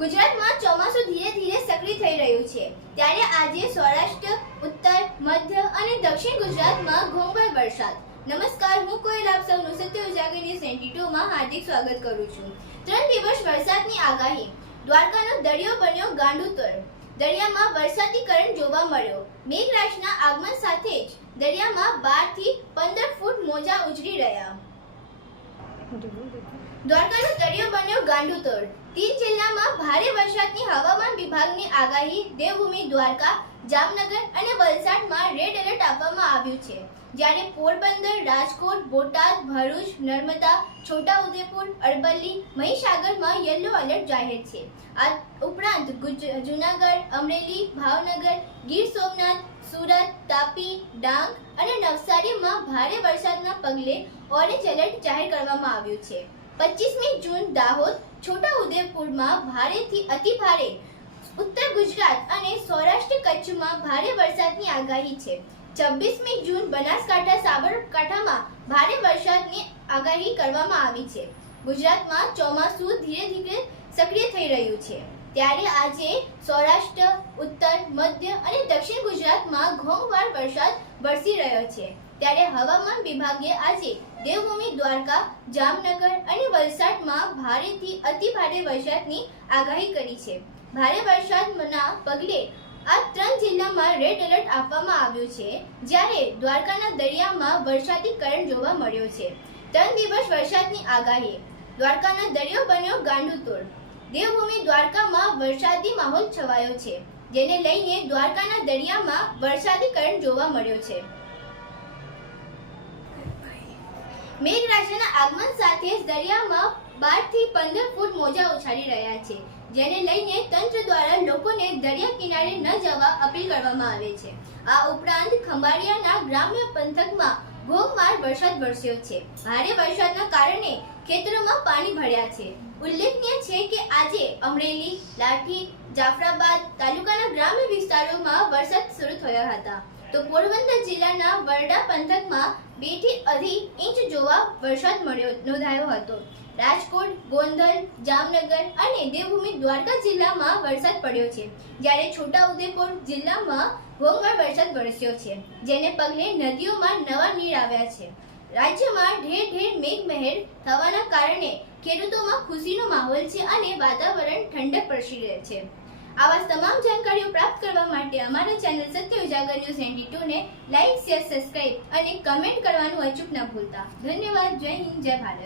ગુજરાતમાં ચોમાસું ધીરે ધીરે સક્રિય થઈ રહ્યું છે ત્યારે આજે સૌરાષ્ટ્ર, ઉત્તર, મધ્ય અને દક્ષિણ ગુજરાતમાં ઘોંઘાટ વરસાદ. નમસ્કાર, હું કોયલ આપ સૌનું સત્ય ઉજાગર ન્યૂઝ 92 માં હાર્દિક સ્વાગત કરું છું. 3 દિવસ વરસાદની આગાહી. દ્વારકાનો દરિયો બન્યો ગાંડુતર. દરિયામાં વરસાદી કરંટ જોવા મળ્યો. મેઘરાજના આગમન સાથે જ દરિયામાં 12 થી 15 ફૂટ મોજા ઉછળી રહ્યા. દ્વારકાનો દરિયો બન્યો ગાંડુતોડ. 3 જિલ્લામાં ભારે વરસાદની હવામાન વિભાગની આગાહી. દેવભૂમિ દ્વારકા, જામનગર અને વલસાડમાં રેડ એલર્ટ આપવામાં આવ્યું છે, જ્યારે પોરબંદર, રાજકોટ, બોટાદ, ભરૂચ, નર્મદા, છોટાઉદેપુર, અરવલ્લી, મહીસાગરમાં યલો એલર્ટ જાહેર છે. આ ઉપરાંત જૂનાગઢ, અમરેલી, ભાવનગર, ગીર સોમનાથ, સુરત, તાપી, ડાંગ અને નવસારીમાં ભારે વરસાદના પગલે ઓરેન્જ એલર્ટ જાહેર કરવામાં આવ્યું છે. 25મી જૂન દાહોદ, છોટાઉદેપુરમાં ભારેથી અતિભારે, ઉત્તર ગુજરાત અને સૌરાષ્ટ્ર કચ્છમાં ભારે વરસાદની આગાહી છે. 26મી જૂન બનાસકાંઠા, સાબરકાંઠામાં ભારે વરસાદની આગાહી કરવામાં આવી છે. ગુજરાતમાં ચોમાસું ધીરે ધીરે સક્રિય થઈ રહ્યું છે ત્યારે આજે સૌરાષ્ટ્ર, ઉત્તર, મધ્ય અને દક્ષિણ ગુજરાતમાં ઘોંઘાટ વરસાદ વરસી રહ્યો છે. ત્યારે હવામાન વિભાગે આજે દેવભૂમિ દ્વારકા, જામનગર અને વલસાડમાં ભારેથી અતિભારે વરસાદની આગાહી કરી છે. ભારે વરસાદના પગલે આ 3 જિલ્લામાં રેડ એલર્ટ આપવામાં આવ્યું છે, જ્યારે દ્વારકાના દરિયામાં વરસાદી કરંટ જોવા મળ્યો છે. 3 દિવસ વરસાદની આગાહી. દ્વારકાનો દરિયો બન્યો ગાંડુતોડ. દેવભૂમિ દ્વારકામાં વરસાદી માહોલ છવાયો છે, જેને લઈને દ્વારકાના દરિયામાં વરસાદી કરંટ જોવા મળ્યો છે. મેઘરાજાના આગમન સાથે જ દરિયામાં 12 થી 15 ફૂટ મોજા ઉછાળી રહ્યા છે, જેને લઈને તંત્ર દ્વારા લોકોને દરિયા કિનારે ન જવા અપીલ કરવામાં આવે છે. આ ઉપરાંત ખંભાળિયાના ગ્રામ્ય પંથકમાં ધોધમાર વરસાદ વરસ્યો છે. ભારે વરસાદના કારણે ખેતરોમાં પાણી ભર્યા છે. ઉલ્લેખનીય છે કે આજે અમરેલી, લાઠી, જાફરાબાદ તાલુકાના ગ્રામ્ય વિસ્તારોમાં વરસાદ શરૂ થયા હતા, તો પોરબંદર જિલ્લાના વરડા પંથકમાં 2 થી 2.5 ઇંચ જોવા વરસાદ નોંધાયો હતો. રાજકોટ, ગોંડલ, જામનગર અને દેવભૂમિ દ્વારકા જિલ્લામાં વરસાદ પડ્યો છે, જ્યારે છોટાઉદેપુર જિલ્લામાં ઘોંઘાટ વરસાદ વરસ્યો છે, જેને પગલે નદીઓમાં નવા નીર આવ્યા છે. રાજ્યમાં ઠેર ઠેર મેઘમહેર થવાના કારણે ખેડૂતોમાં ખુશીનો માહોલ છે અને વાતાવરણ ઠંડક પ્રસરી રહે છે. આવા તમામ જાણકારીઓ પ્રાપ્ત કરવા માટે અમારા ચેનલ સત્ય ઉજાગર ન્યૂઝ 92 ને લાઈક, શેર, સબસ્ક્રાઇબ અને કમેન્ટ કરવાનું અચૂક ન ભૂલતા. ધન્યવાદ. જય હિન્દ, જય ભારત.